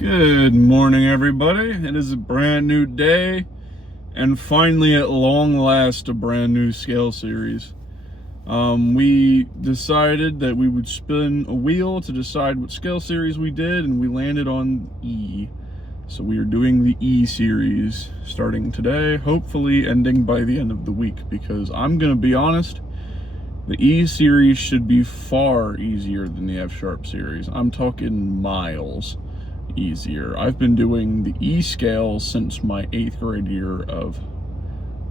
Good morning, everybody. It is a brand new day, and finally, at long last, a brand new scale series. We decided that we would spin a wheel to decide what scale series we did, and we landed on E. So we are doing the E series starting today, hopefully ending by the end of the week, because I'm going to be honest, the E series should be far easier than the F sharp series. I'm talking miles easier. I've been doing the E scale since my 8th grade year of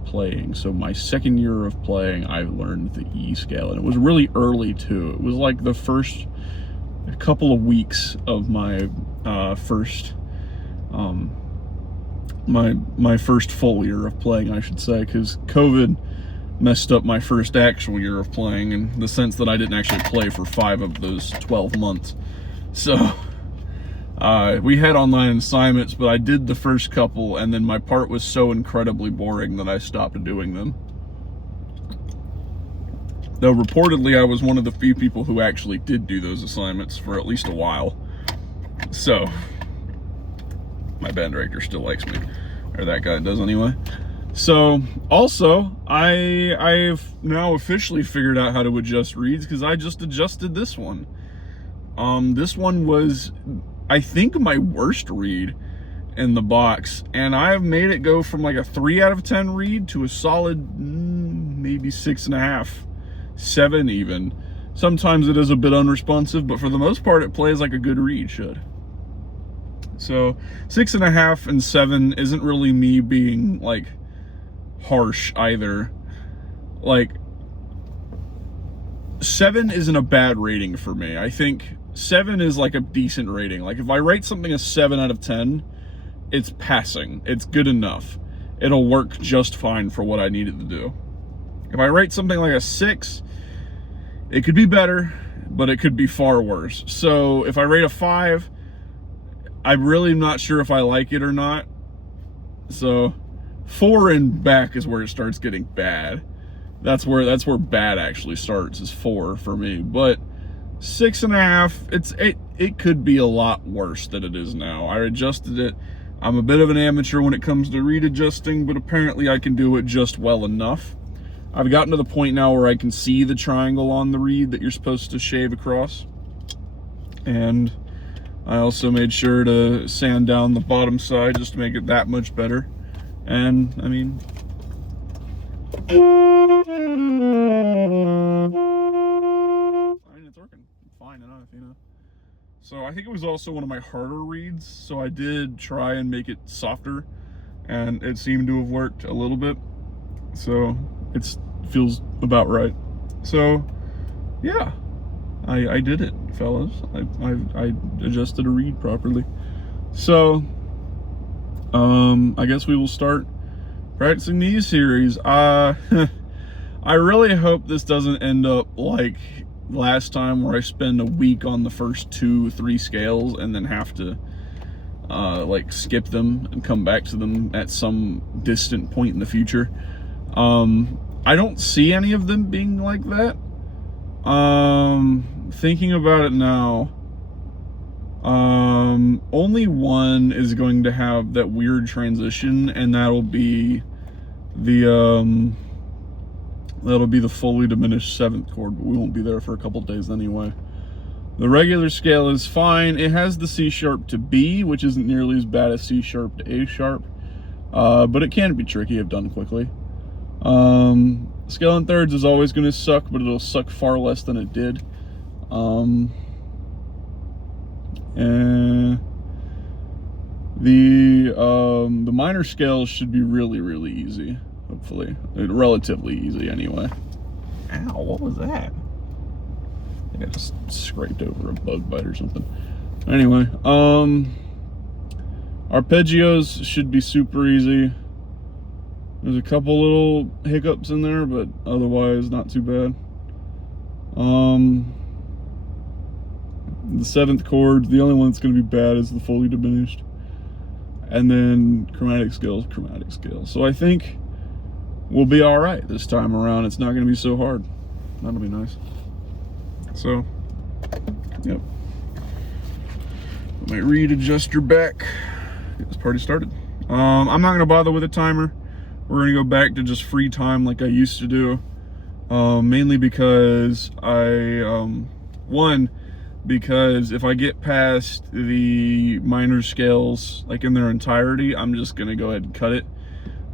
playing. So my 2nd year of playing, I learned the E scale, and it was really early too. It was like the first couple of weeks of my first my first full year of playing, I should say, because COVID messed up my first actual year of playing in the sense that I didn't actually play for 5 of those 12 months. So we had online assignments, but I did the first couple, and then my part was so incredibly boring that I stopped doing them. Though reportedly I was one of the few people who actually did do those assignments for at least a while. So, my band director still likes me. Or that guy does anyway. So, also, I've now officially figured out how to adjust reeds, because I just adjusted this one. This one was, I think, my worst read in the box, and I have made it go from like a 3 out of 10 read to a solid maybe 6.5, 7 even. Sometimes it is a bit unresponsive, but for the most part it plays like a good read should. So 6.5 and 7 isn't really me being like harsh either. Like 7 isn't a bad rating for me. I think 7 is like a decent rating. Like if I rate something a 7 out of 10, it's passing. It's good enough. It'll work just fine for what I need it to do. If I rate something like a 6, it could be better, but it could be far worse. So if I rate a 5, I'm really not sure if I like it or not. So 4 and back is where it starts getting bad. That's where bad actually starts, is 4 for me. But 6.5, it could be a lot worse than it is now. I adjusted it. I'm a bit of an amateur when it comes to reed adjusting, but apparently I can do it just well enough. I've gotten to the point now where I can see the triangle on the reed that you're supposed to shave across. And I also made sure to sand down the bottom side just to make it that much better. And I mean, it's working fine enough, you know. So I think it was also one of my harder reads, so I did try and make it softer, and it seemed to have worked a little bit. So it feels about right. So yeah, I did it, fellas. I adjusted a reed properly. So I guess we will start practicing these series. I really hope this doesn't end up like last time, where I spend a week on the first 2-3 scales and then have to like skip them and come back to them at some distant point in the future. I don't see any of them being like that. Thinking about it now, only one is going to have that weird transition, and that'll be the fully diminished 7th chord, but we won't be there for a couple days anyway. The regular scale is fine. It has the C sharp to B, which isn't nearly as bad as C sharp to A sharp, but it can be tricky if done quickly. Scale in thirds is always going to suck, but it'll suck far less than it did. And the minor scales should be really easy, hopefully. Relatively easy anyway. Ow, what was that? I think I just scraped over a bug bite or something. Anyway, arpeggios should be super easy. There's a couple little hiccups in there, but otherwise not too bad. The 7th chord, the only one that's going to be bad is the fully diminished. And then chromatic scale. So I think we'll be all right this time around. It's not going to be so hard. That'll be nice. So, yep. Put my reed adjuster back. Get this party started. I'm not gonna bother with a timer. We're gonna go back to just free time like I used to do. Mainly because because if I get past the minor scales like in their entirety, I'm just gonna go ahead and cut it.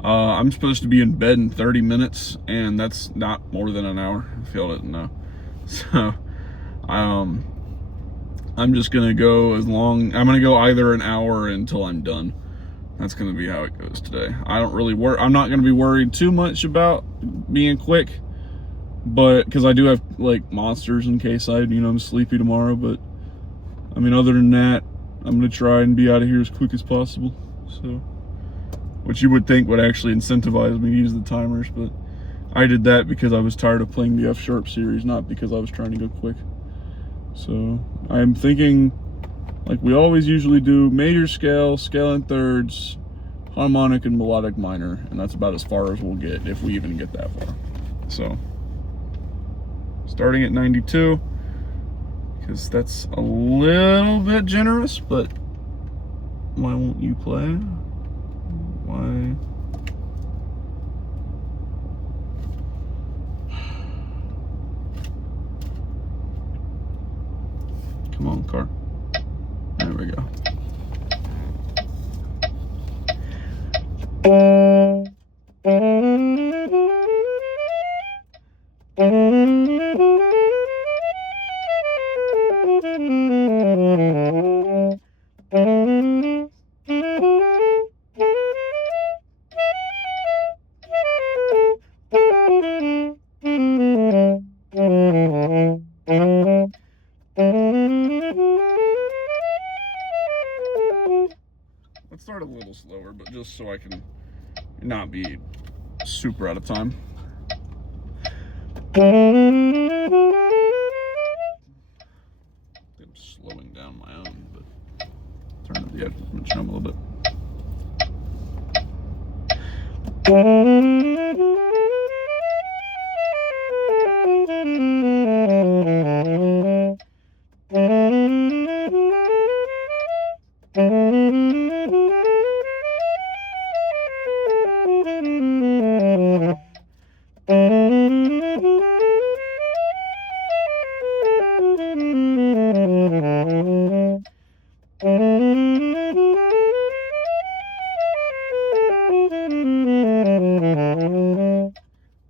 I'm supposed to be in bed in 30 minutes, and that's not more than an hour, if y'all didn't know. So, I'm just gonna go I'm gonna go either an hour until I'm done. That's gonna be how it goes today. I'm not gonna be worried too much about being quick, but, because I do have, like, monsters in case I'm sleepy tomorrow, but, I mean, other than that, I'm gonna try and be out of here as quick as possible, so. Which you would think would actually incentivize me to use the timers, but I did that because I was tired of playing the F-sharp series, not because I was trying to go quick. So I'm thinking, like we always usually do, major scale, scale in thirds, harmonic and melodic minor, and that's about as far as we'll get, if we even get that far. So starting at 92, because that's a little bit generous, but why won't you play? Why? Come on, car. There we go. Let's start a little slower, but just so I can not be super out of time. I'm slowing down my own, but turn up the edge metronome a little bit.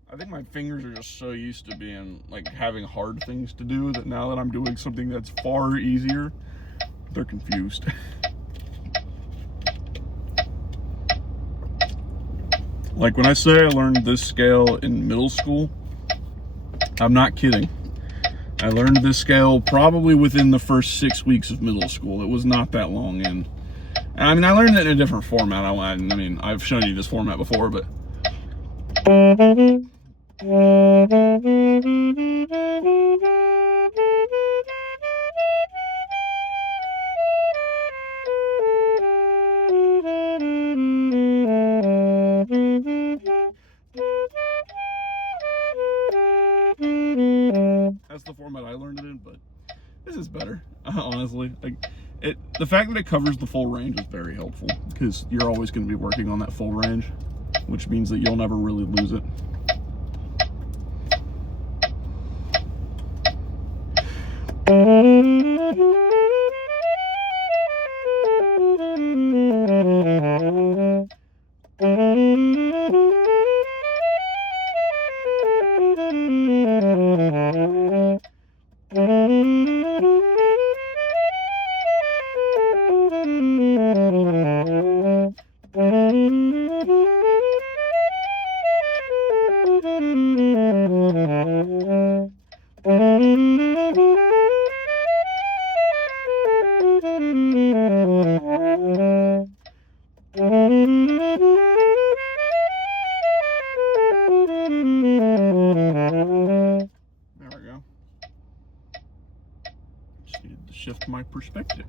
I think my fingers are just so used to being, like, having hard things to do that now that I'm doing something that's far easier, they're confused. Like when I say I learned this scale in middle school, I'm not kidding. I learned this scale probably within the first 6 weeks of middle school. It was not that long in. I mean, I learned it in a different format. I mean, I've shown you this format before, but. That's the format I learned it in, but this is better, honestly. The fact that it covers the full range is very helpful, because you're always going to be working on that full range, which means that you'll never really lose it. Shift my perspective.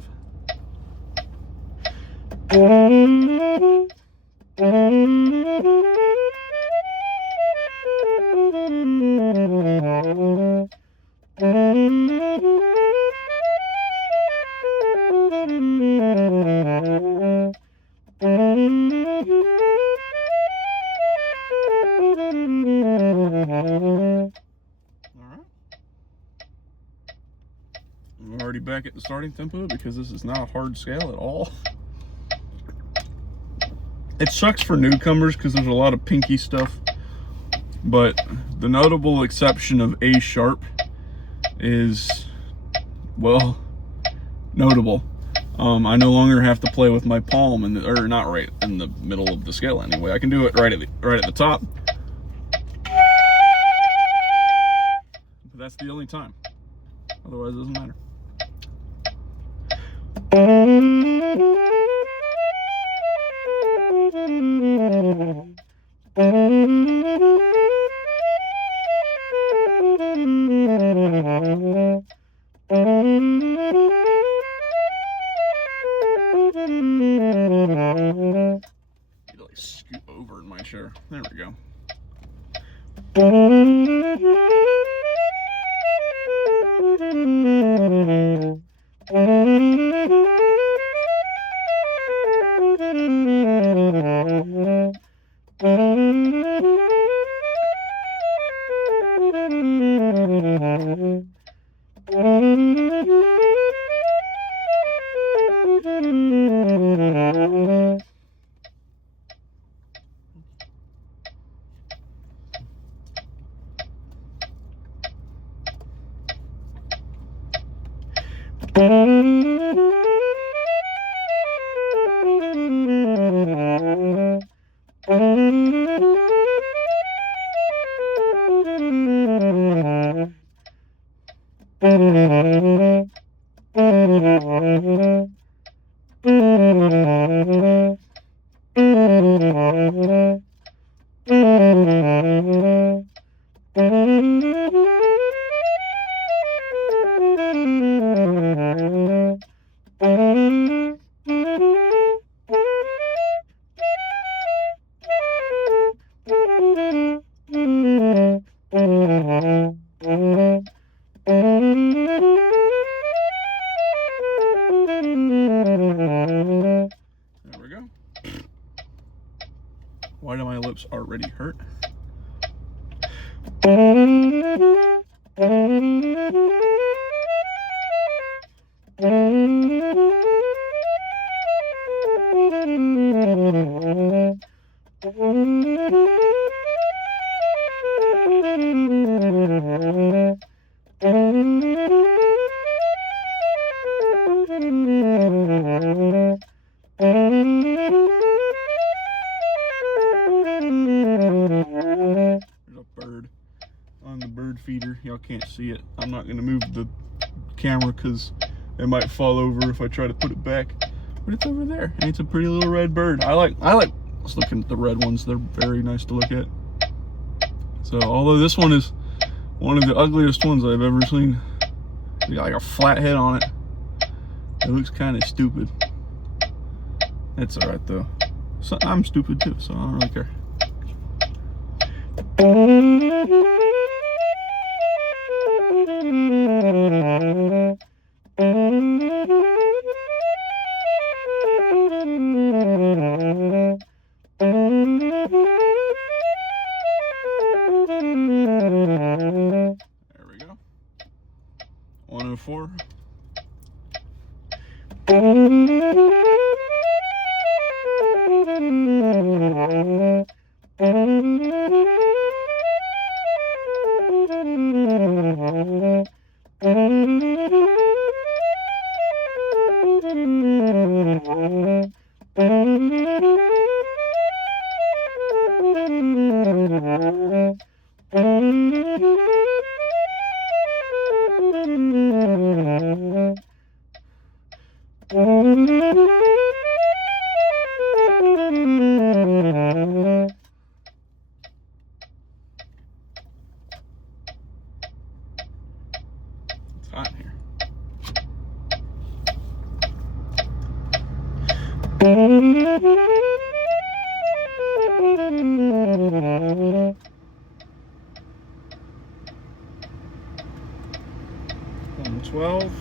back at the starting tempo because this is not a hard scale at all. It sucks for newcomers because there's a lot of pinky stuff, but the notable exception of A sharp is, well, notable. I no longer have to play with my palm, or not right in the middle of the scale anyway. I can do it right at the top. But that's the only time. Otherwise, it doesn't matter. Need to like scoot over in my chair. There we go. Why do my lips already hurt? Feeder. Y'all can't see it. I'm not gonna move the camera because it might fall over if I try to put it back, but it's over there and it's a pretty little red bird. I like looking at the red ones. They're very nice to look at. So although this one is one of the ugliest ones I've ever seen, it's got like a flat head on it. It looks kind of stupid. It's all right though. So I'm stupid too, so I don't really care. There we go. 104. It's hot in here. On 12.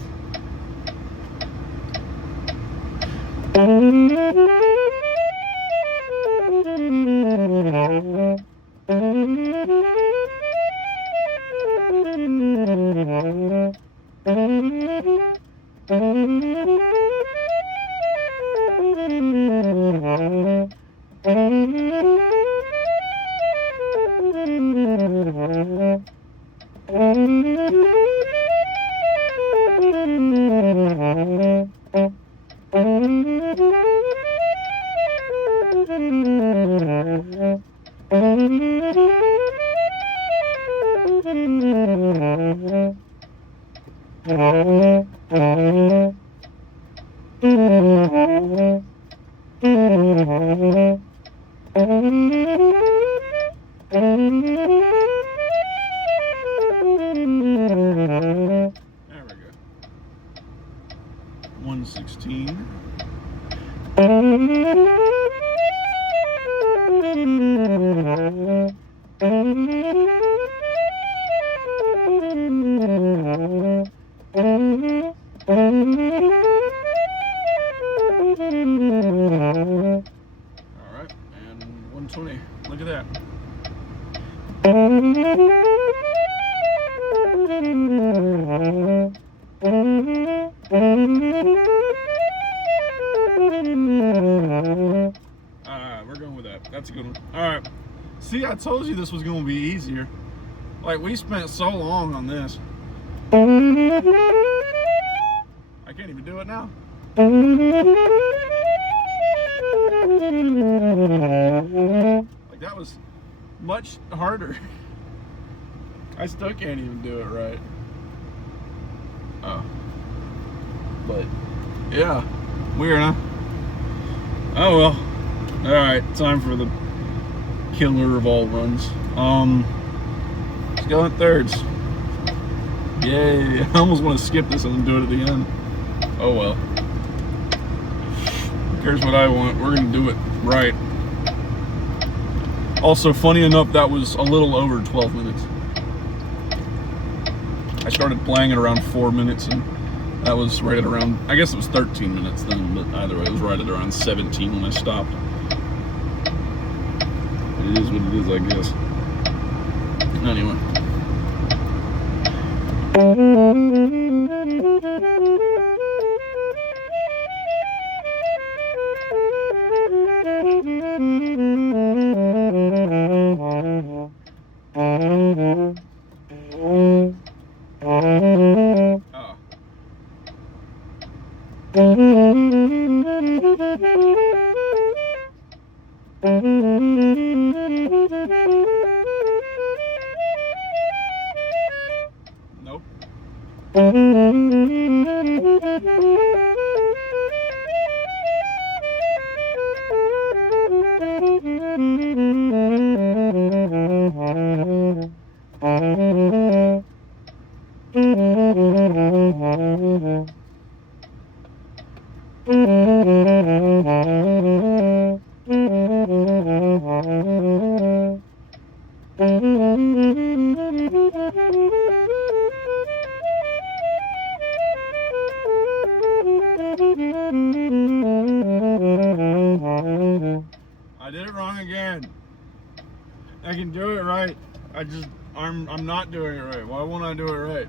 Alright, and 120. Look at that. Alright, we're going with that. That's a good one. Alright. See, I told you this was going to be easier. Like, we spent so long on this. I can't even do it now. Like, that was much harder. I still can't even do it right. Oh. But, yeah. Weird, huh? Oh, well. Alright, time for the killer of all runs. Let's go in thirds. Yay. I almost want to skip this and do it at the end. Oh, well. Who cares what I want? We're going to do it right. Also, funny enough, that was a little over 12 minutes. I started playing at around 4 minutes, and that was right at around, I guess it was 13 minutes then, but either way, it was right at around 17 when I stopped. It is what it is, I guess. Anyway. Nope. I did it wrong again. I can do it right. I'm not doing it right. Why won't I do it right?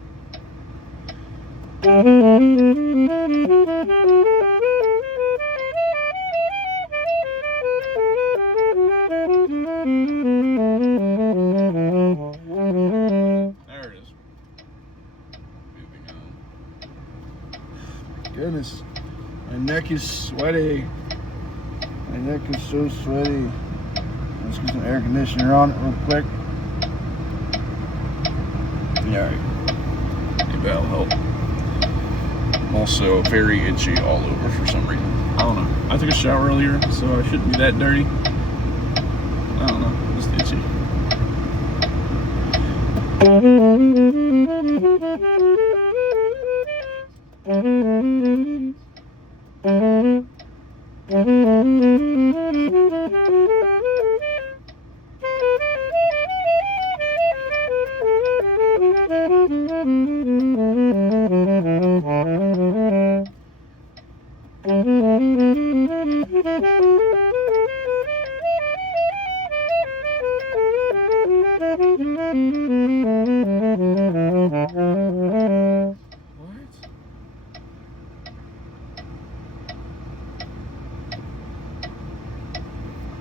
There it is. Moving on. Goodness, my neck is sweaty. My neck is so sweaty. Let's get some air conditioner on it real quick. Alright. Maybe that'll help. I'm also very itchy all over for some reason. I don't know. I took a shower earlier, so I shouldn't be that dirty. I don't know. Just itchy.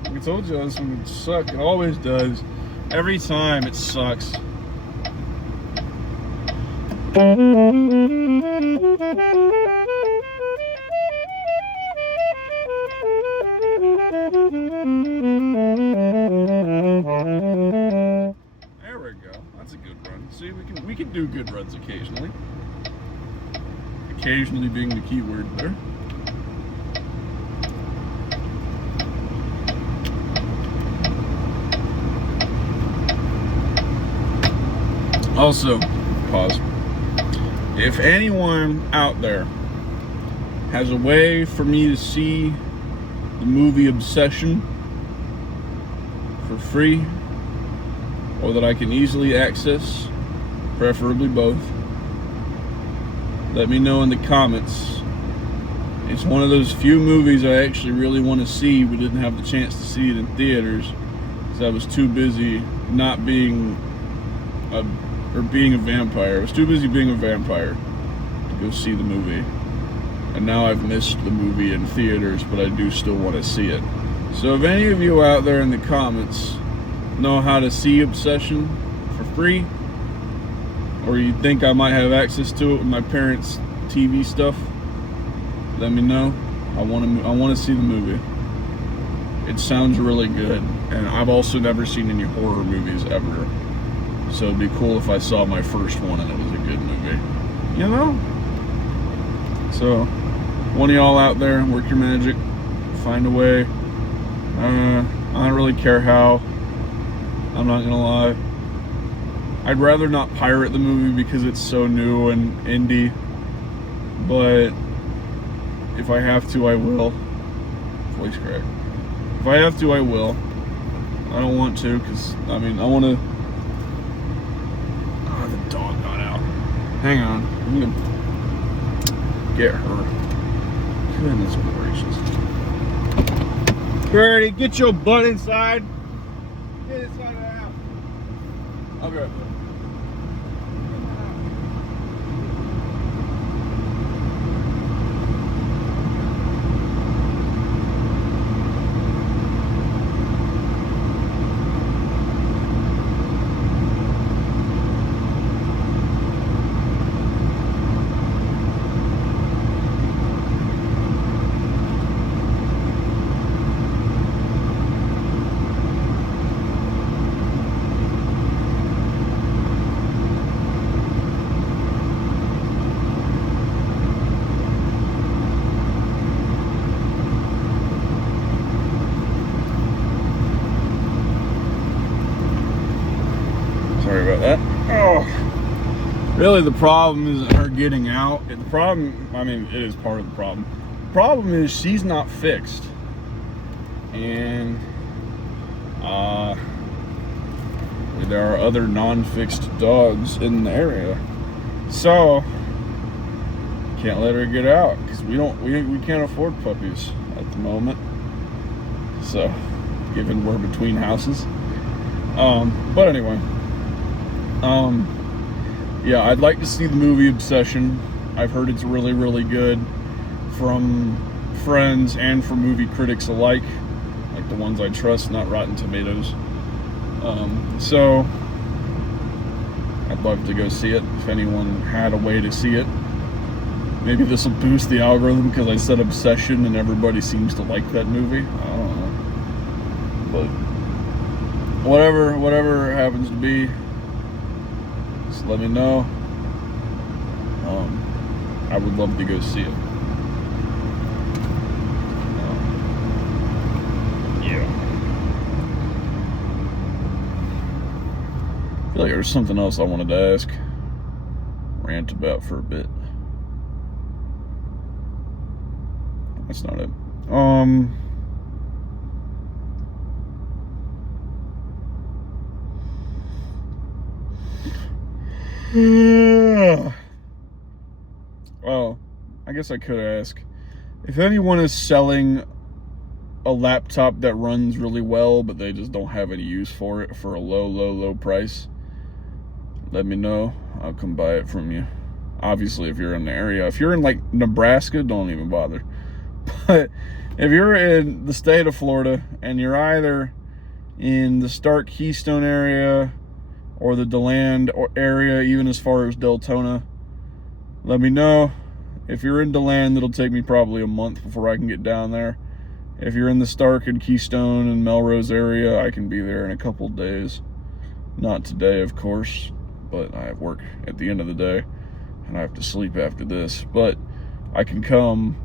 I told you this one would suck. It always does. Every time it sucks. There we go. That's a good run. See, we can do good runs occasionally. Occasionally being the key word there. Also, pause. If anyone out there has a way for me to see the movie Obsession for free, or that I can easily access, preferably both, let me know in the comments. It's one of those few movies I actually really want to see, but didn't have the chance to see it in theaters because I was too busy being a vampire. I was too busy being a vampire to go see the movie. And now I've missed the movie in theaters, but I do still want to see it. So if any of you out there in the comments know how to see Obsession for free, or you think I might have access to it with my parents' TV stuff, let me know. I want to see the movie. It sounds really good, and I've also never seen any horror movies ever. So it'd be cool if I saw my first one and it was a good movie. You know? So, one of y'all out there, work your magic, find a way. I don't really care how. I'm not gonna lie. I'd rather not pirate the movie because it's so new and indie. But if I have to, I will. Voice crack. If I have to, I will. I don't want to, because, I want to... Oh, the dog got out. Hang on. I'm going to get her. Goodness gracious. Birdie, get your butt inside. Get inside of the house. I'll be right back. Sorry about that. Oh, really the problem isn't her getting out. The problem, it is part of the problem. The problem is she's not fixed. And there are other non-fixed dogs in the area. So, can't let her get out because we can't afford puppies at the moment. So, given we're between houses. But anyway. Yeah, I'd like to see the movie Obsession. I've heard it's really, really good from friends and from movie critics alike, like the ones I trust, not Rotten Tomatoes. So I'd love to go see it if anyone had a way to see it. Maybe this will boost the algorithm because I said Obsession and everybody seems to like that movie. I don't know. But whatever it happens to be, just let me know. I would love to go see it. Yeah. I feel like there was something else I wanted to ask. Rant about for a bit. That's not it. Well, I guess I could ask if anyone is selling a laptop that runs really well, but they just don't have any use for it for a low price. Let me know. I'll come buy it from you. Obviously, if you're in the area. If you're in like Nebraska, don't even bother. But if you're in the state of Florida and you're either in the Stark Keystone area or the DeLand area, even as far as Deltona, let me know. If you're in DeLand, it'll take me probably a month before I can get down there. If you're in the Stark and Keystone and Melrose area, I can be there in a couple days. Not today, of course, but I have work at the end of the day and I have to sleep after this. But I can come.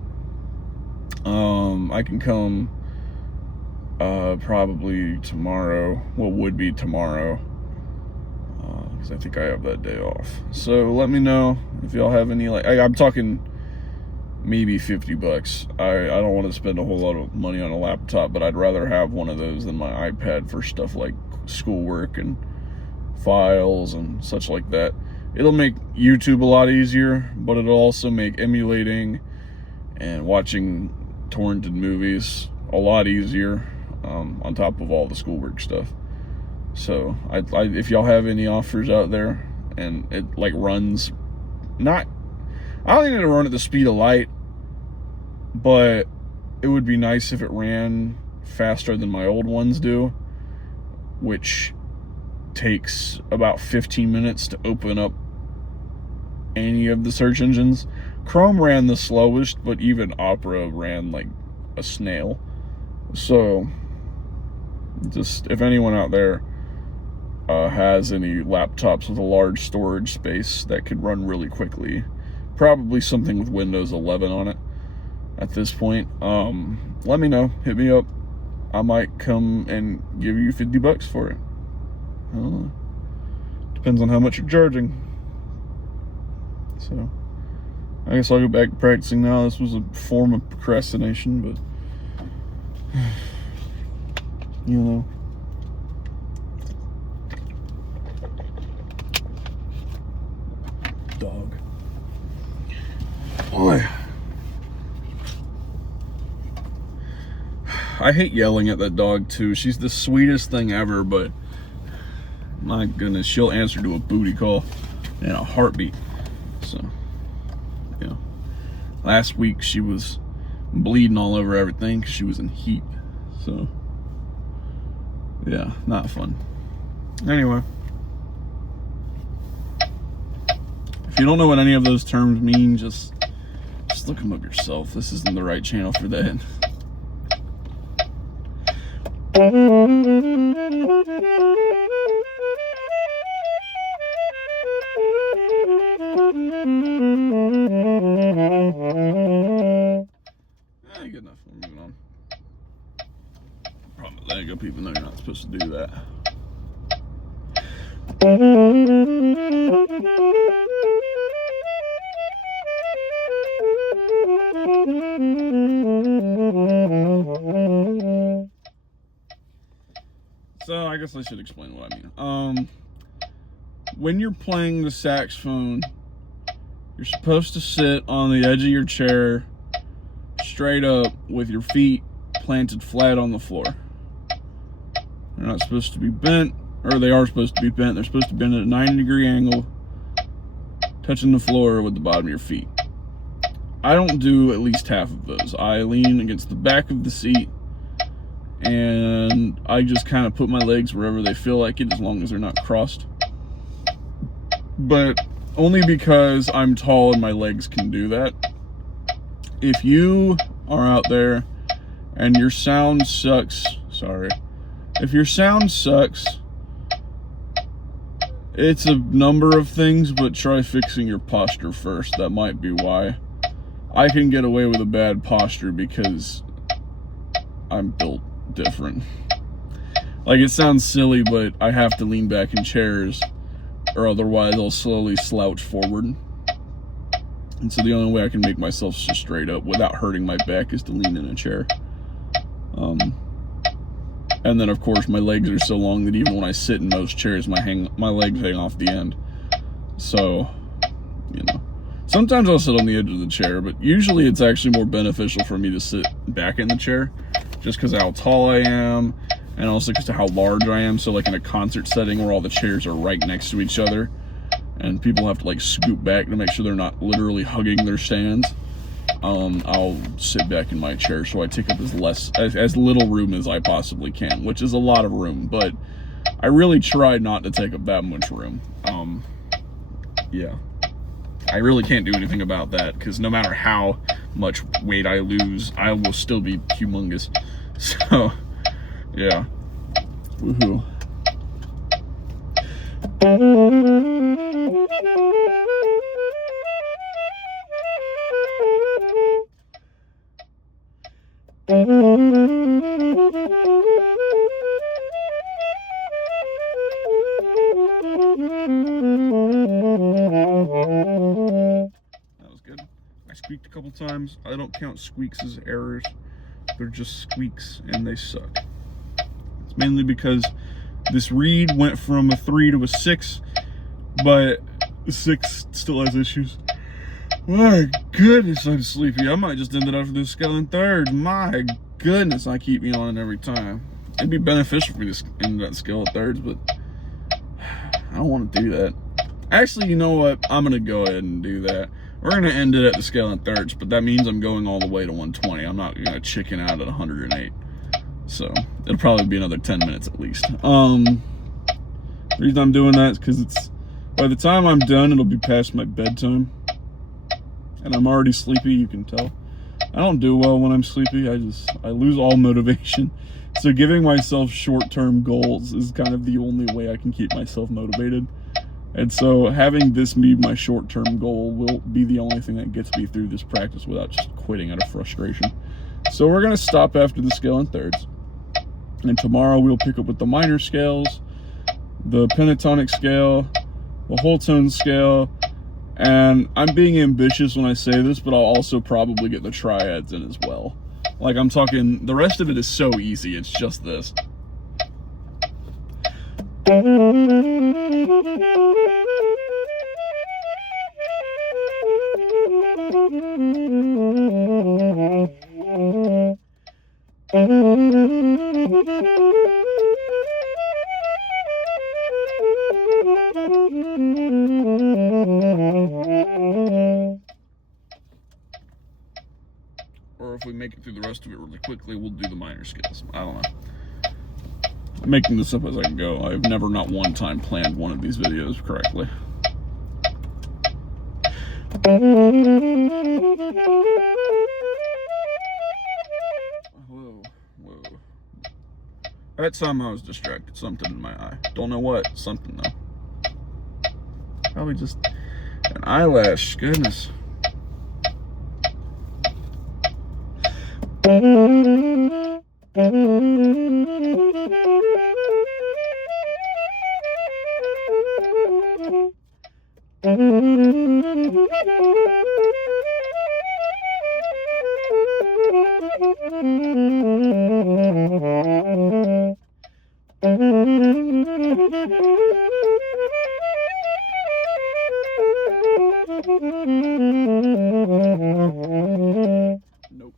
Probably tomorrow. Well, would be tomorrow, because I think I have that day off. So let me know if y'all have any, like, I'm talking maybe 50 bucks. I don't want to spend a whole lot of money on a laptop, but I'd rather have one of those than my iPad for stuff like schoolwork and files and such like that. It'll make YouTube a lot easier, but it'll also make emulating and watching torrented movies a lot easier, on top of all the schoolwork stuff. So if y'all have any offers out there and it like runs, I don't think it'll run at the speed of light, but it would be nice if it ran faster than my old ones do, which takes about 15 minutes to open up any of the search engines. Chrome ran the slowest, but even Opera ran like a snail. So just if anyone out there has any laptops with a large storage space that could run really quickly, probably something with Windows 11 on it at this point, let me know. Hit me up. I might come and give you 50 bucks for it. I don't know. Depends on how much you're charging. So I guess I'll go back to practicing now. This was a form of procrastination, but you know. Dog. Boy. I hate yelling at that dog too. She's the sweetest thing ever, but my goodness, she'll answer to a booty call in a heartbeat. So, yeah. Last week she was bleeding all over everything because she was in heat. So, yeah, not fun. Anyway. If you don't know what any of those terms mean, just look them up yourself. This isn't the right channel for that. Good enough. We're moving on. Problem with leg up, even though you're not supposed to do that. So I guess I should explain what I mean. When you're playing the saxophone, you're supposed to sit on the edge of your chair straight up with your feet planted flat on the floor. They're not supposed to be bent, or they are supposed to be bent. They're supposed to bend at a 90-degree angle, touching the floor with the bottom of your feet. I don't do at least half of those. I lean against the back of the seat and I just kind of put my legs wherever they feel like it, as long as they're not crossed. But only because I'm tall and my legs can do that. If you are out there and your sound sucks, if your sound sucks, it's a number of things, but try fixing your posture first. That might be why. I can get away with a bad posture because I'm built different. Like, it sounds silly, but I have to lean back in chairs or otherwise I'll slowly slouch forward. And so the only way I can make myself sit straight up without hurting my back is to lean in a chair. And then, of course, my legs are so long that even when I sit in most chairs, my legs hang off the end. So, you know. Sometimes I'll sit on the edge of the chair, but usually it's actually more beneficial for me to sit back in the chair, just because of how tall I am, and also because of how large I am. So, like in a concert setting where all the chairs are right next to each other, and people have to like scoot back to make sure they're not literally hugging their stands, I'll sit back in my chair so I take up as little room as I possibly can, which is a lot of room, but I really try not to take up that much room. Yeah. I really can't do anything about that, because no matter how much weight I lose, I will still be humongous. So, yeah. Woohoo. That was good. I squeaked a couple couple times. I don't count squeaks as errors. They're just squeaks and they suck. It's mainly because this read went from a 3 to a 6, but the 6 still has issues. My goodness, I'm sleepy. I might just end it after this scale in thirds. My goodness, I keep yawning every time. It'd be beneficial for this in that scale in thirds, but I don't want to do that. Actually, you know what? I'm going to go ahead and do that. We're going to end it at the scale in thirds, but that means I'm going all the way to 120. I'm not going to chicken out at 108. So, it'll probably be another 10 minutes at least. The reason I'm doing that is because by the time I'm done, it'll be past my bedtime. And I'm already sleepy, you can tell. I don't do well when I'm sleepy. I lose all motivation. So giving myself short-term goals is kind of the only way I can keep myself motivated. And so having this be my short-term goal will be the only thing that gets me through this practice without just quitting out of frustration. So we're going to stop after the scale in thirds. And tomorrow we'll pick up with the minor scales, the pentatonic scale, the whole tone scale, and I'm being ambitious when I say this, but I'll also probably get the triads in as well. Like, I'm talking, the rest of it is so easy, it's just this. Or if we make it through the rest of it really quickly, we'll do the minor scales. I don't know. I'm making this up as I go. I've never not one time planned one of these videos correctly. Whoa, whoa. That time I was distracted. Something in my eye. Don't know what. Something though. Probably just an eyelash. Goodness. Nope.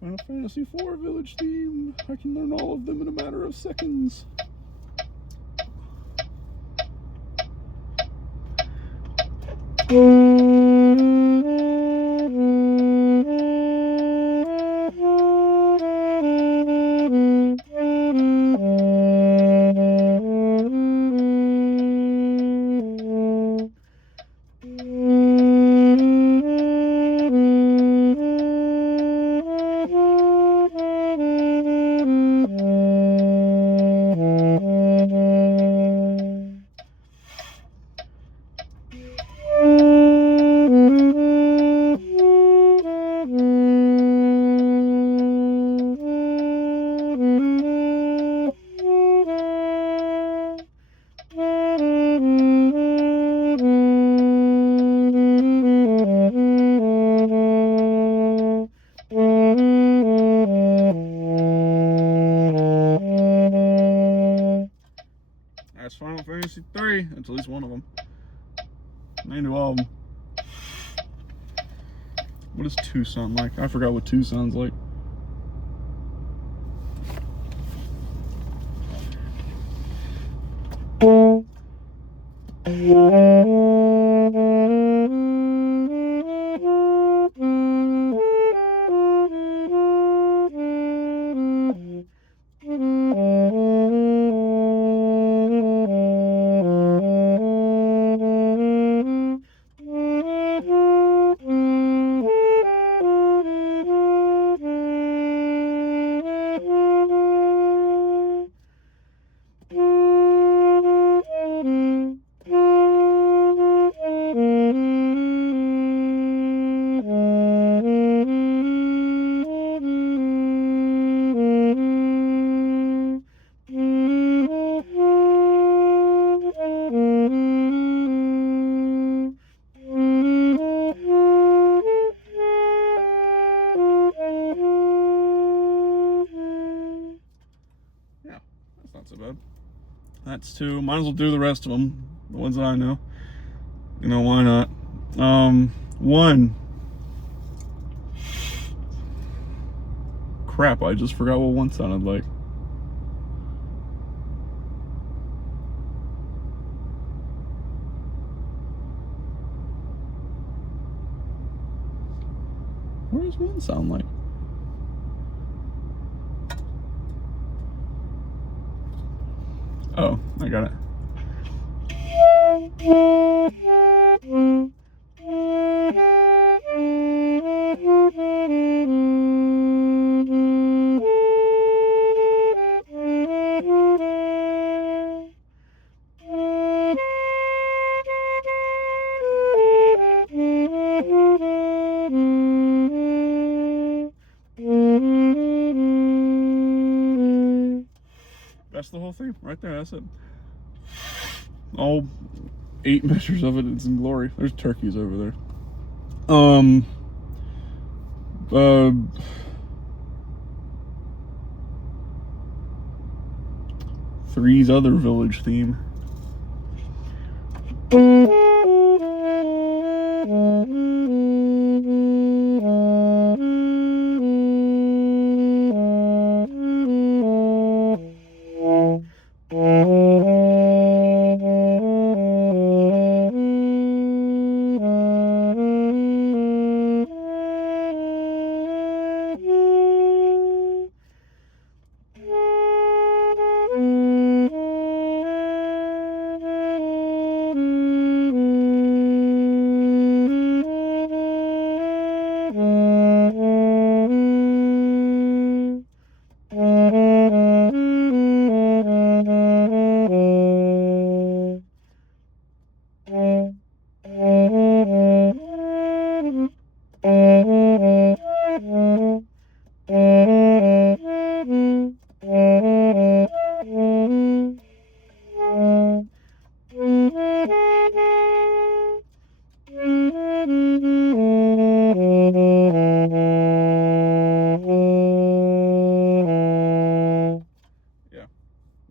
Final Fantasy IV Village theme. I can learn all of them in a matter of seconds. three. That's at least one of them. I do all of them. What does two sound like? I forgot what two sounds like. Not so bad. That's two. Might as well do the rest of them. The ones that I know. You know, why not? One. Crap, I just forgot what one sounded like. What does one sound like? Oh, I got it. That's the whole thing right there. That's it. All 8 measures of it. It's in glory. There's turkeys over there. Three's other village theme.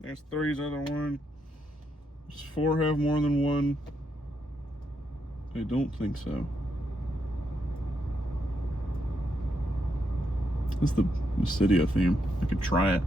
There's three's other one. Does 4 have more than one? I don't think so. That's the Cydia theme. I could try it.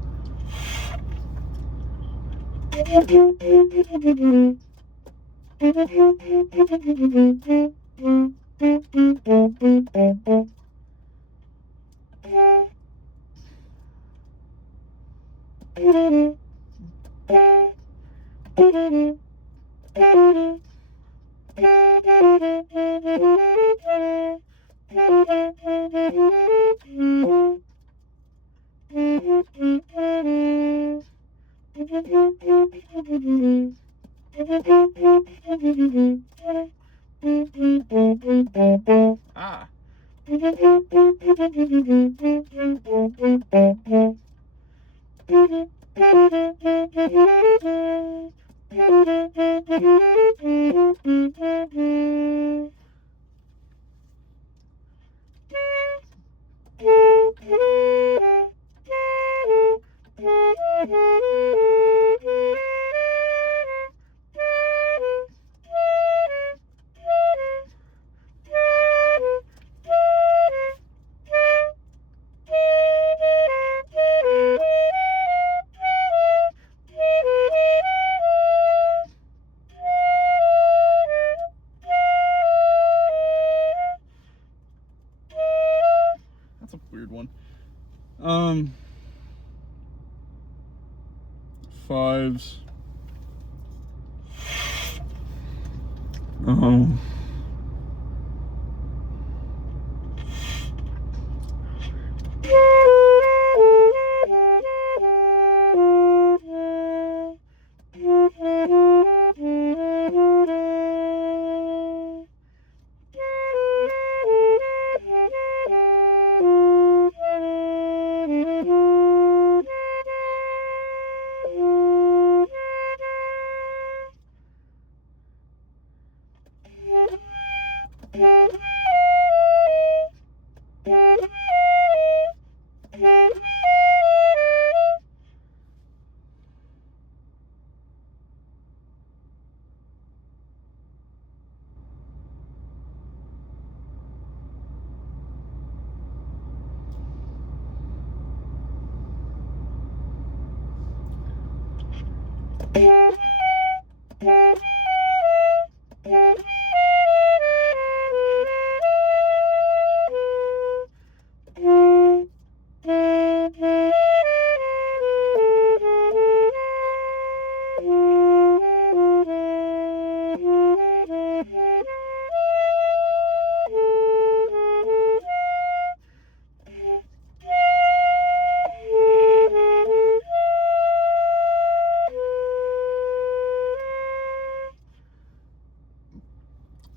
Ah. lives. Oh.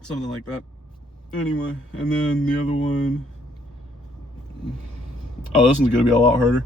Something like that. Anyway, and then the other one. Oh, this one's gonna be a lot harder.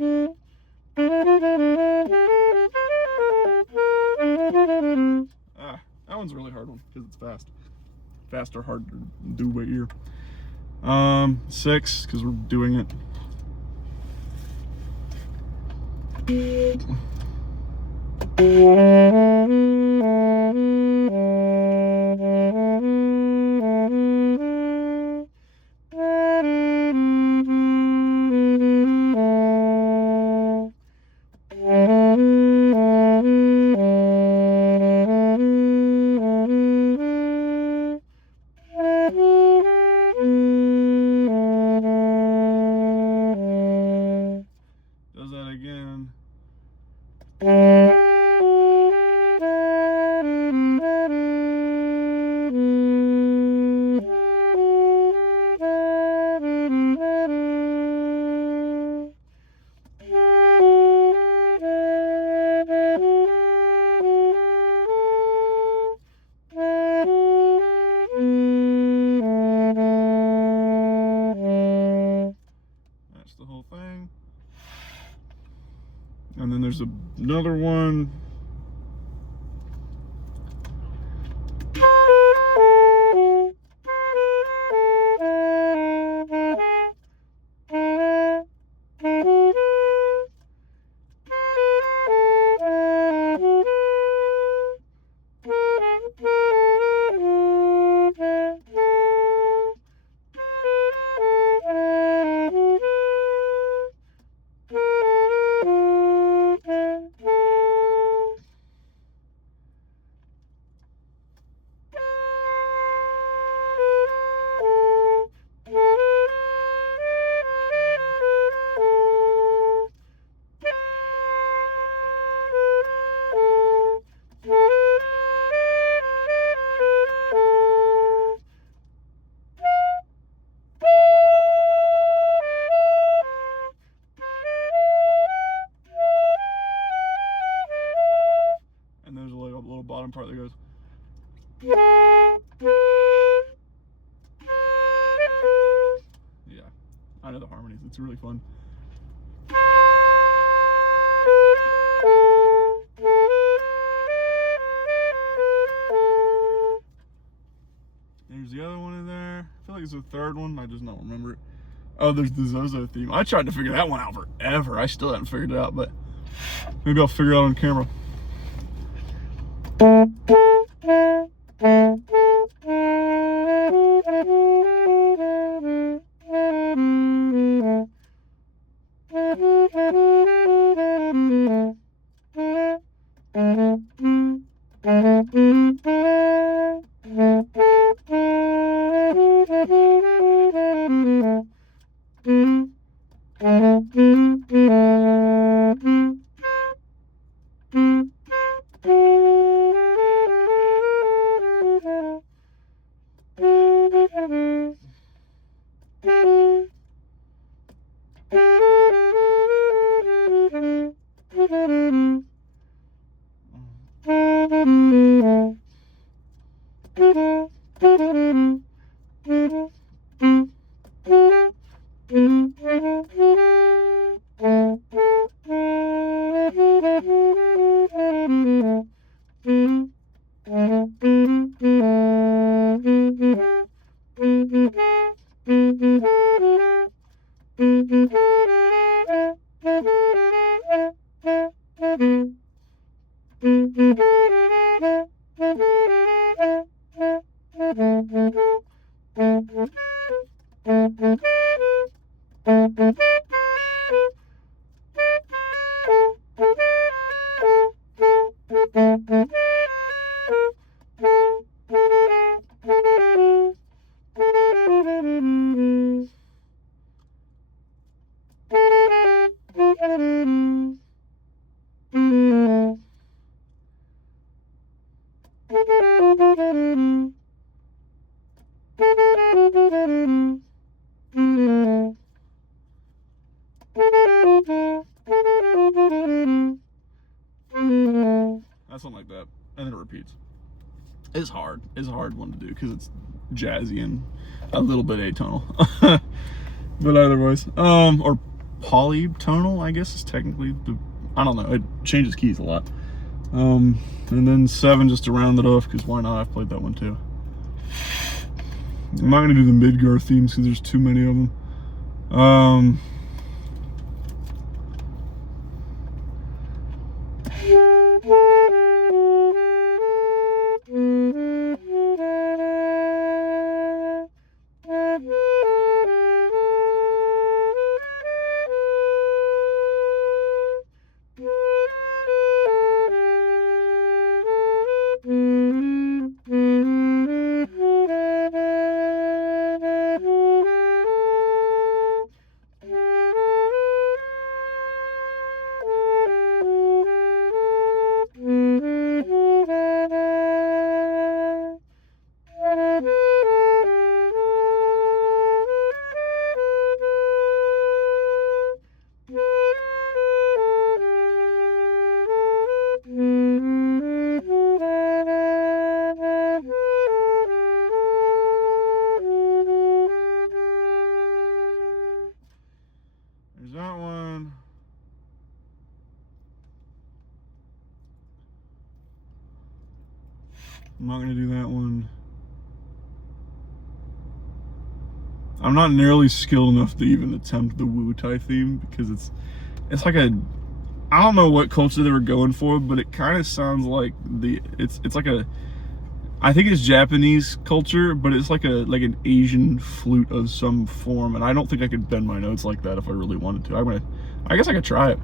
That one's a really hard one because it's fast. Fast or hard to do by ear. 6 because we're doing it. Does that again. That's the whole thing. And then there's another one. And there's like a little bottom part that goes. Yeah, I know the harmonies. It's really fun. There's the other one in there. I feel like it's the third one. I just don't remember it. Oh, there's the Zozo theme. I tried to figure that one out forever. I still haven't figured it out, but maybe I'll figure it out on camera. Something like that, and then it repeats. It's hard. It's a hard one to do because it's jazzy and a little bit atonal. But otherwise, or polytonal, I guess is technically the, I don't know, it changes keys a lot. And then 7 just to round it off, because why not? I've played that one too. I'm not gonna do the Midgar themes because there's too many of them. There's that one. I'm not gonna do that one. I'm not nearly skilled enough to even attempt the Wu-Tai theme because it's like a, I don't know what culture they were going for, but it kind of sounds like it's like a, I think it's Japanese culture, but it's like an Asian flute of some form, and I don't think I could bend my notes like that if I really wanted to. I guess I could try it.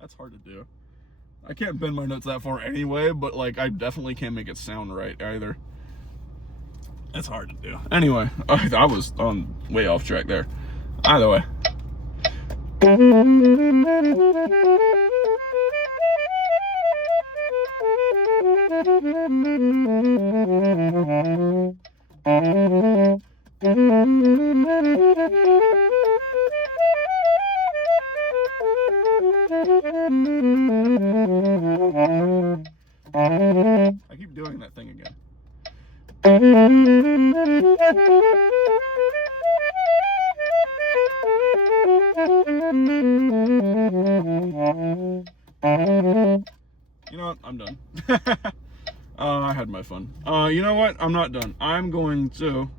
That's hard to do. I can't bend my notes that far anyway, but like I definitely can't make it sound right either. It's hard to do. Anyway, I was on way off track there. Either way. I keep doing that thing again. You know what? I'm done. I had my fun. You know what? I'm not done. I'm going to...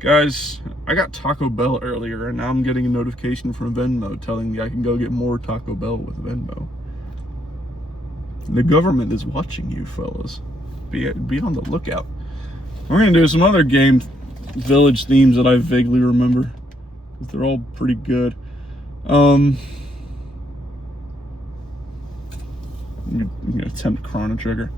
Guys, I got Taco Bell earlier, and now I'm getting a notification from Venmo telling me I can go get more Taco Bell with Venmo. The government is watching you, fellas. Be on the lookout. We're gonna do some other game village themes that I vaguely remember. They're all pretty good. I'm gonna attempt Chrono Trigger.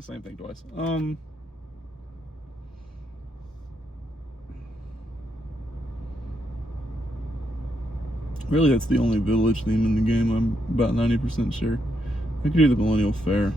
the same thing twice. Really, that's the only village theme in the game. I'm about 90% sure. I could do the Millennial Fair.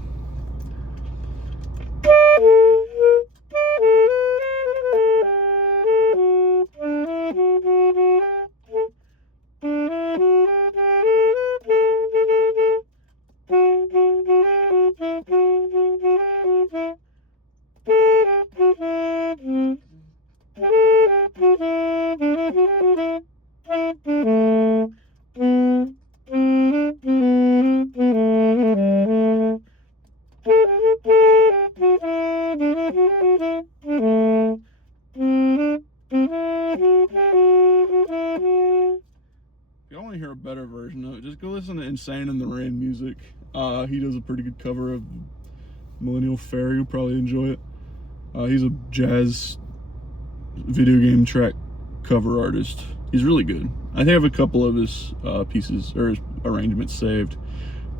If you want to hear a better version of it, just go listen to Insane in the Rain music. He does a pretty good cover of Millennial Fair. You'll probably enjoy it. He's a jazz video game track cover artist. He's really good. I think I have a couple of his pieces or his arrangements saved.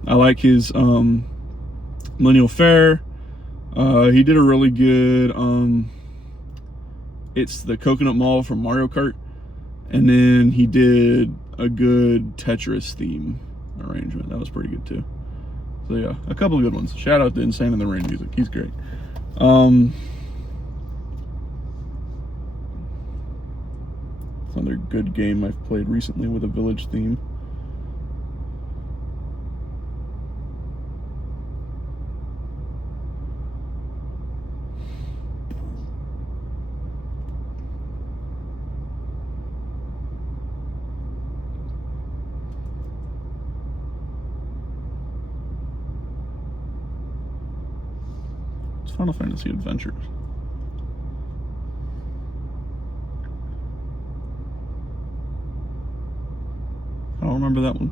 I like his Millennial Fair. He did a really good it's the Coconut Mall from Mario Kart, and then he did a good Tetris theme arrangement. That was pretty good too. So yeah, a couple of good ones. Shout out to Insane in the Rain music. He's great. Another good game I've played recently with a village theme. It's Final Fantasy Adventures. I don't remember that one.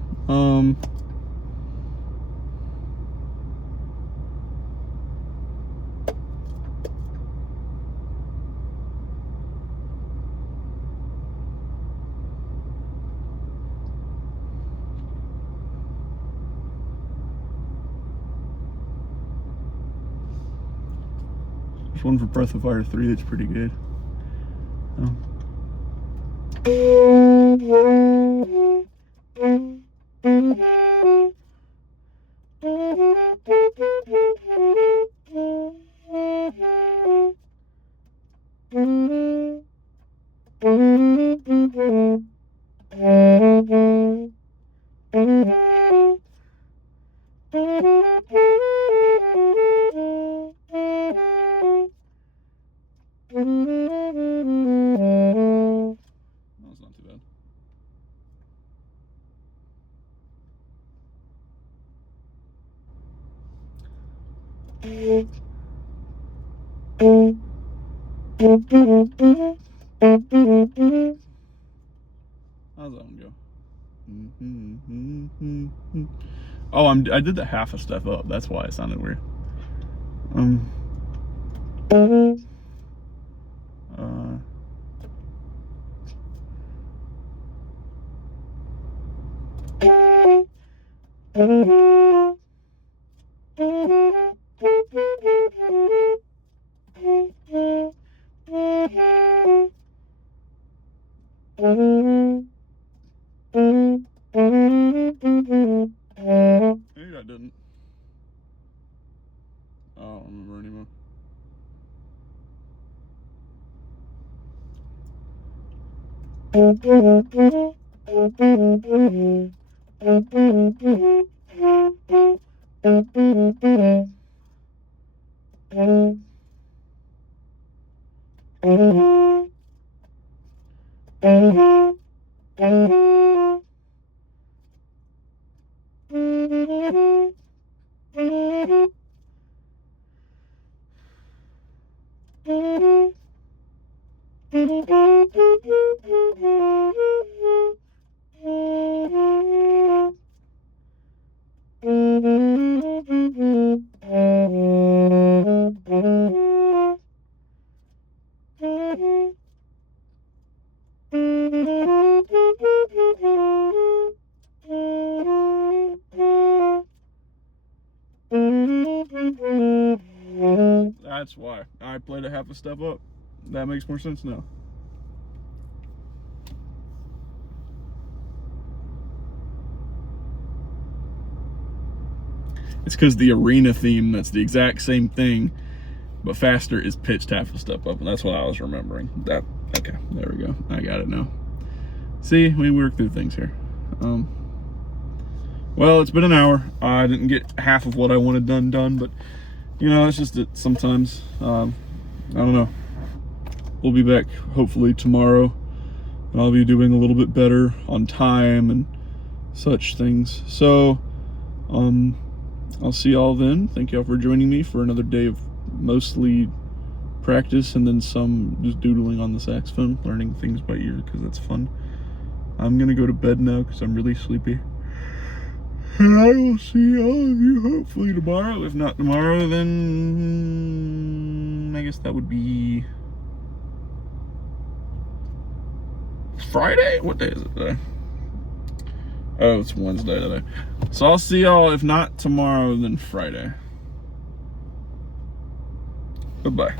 There's one for Breath of Fire 3 that's pretty good. That's not too bad. How's that one go? Oh, I did the half a step up. That's why it sounded weird. Maybe I didn't. I don't remember anymore. That's why I played a half a step up. That makes more sense now. It's because the arena theme, that's the exact same thing, but faster, is pitched half a step up, and that's what I was remembering. That, okay, there we go. I got it now. See, we work through things here. Well, it's been an hour. I didn't get half of what I wanted done, but you know, it's just that sometimes, I don't know. We'll be back hopefully tomorrow, and I'll be doing a little bit better on time and such things. So, I'll see y'all then. Thank y'all for joining me for another day of mostly practice and then some just doodling on the saxophone, learning things by ear because that's fun. I'm gonna go to bed now because I'm really sleepy. And I will see all of you hopefully tomorrow. If not tomorrow, then I guess that would be Friday? What day is it today? Oh, it's Wednesday today. So I'll see y'all, if not tomorrow, then Friday. Goodbye.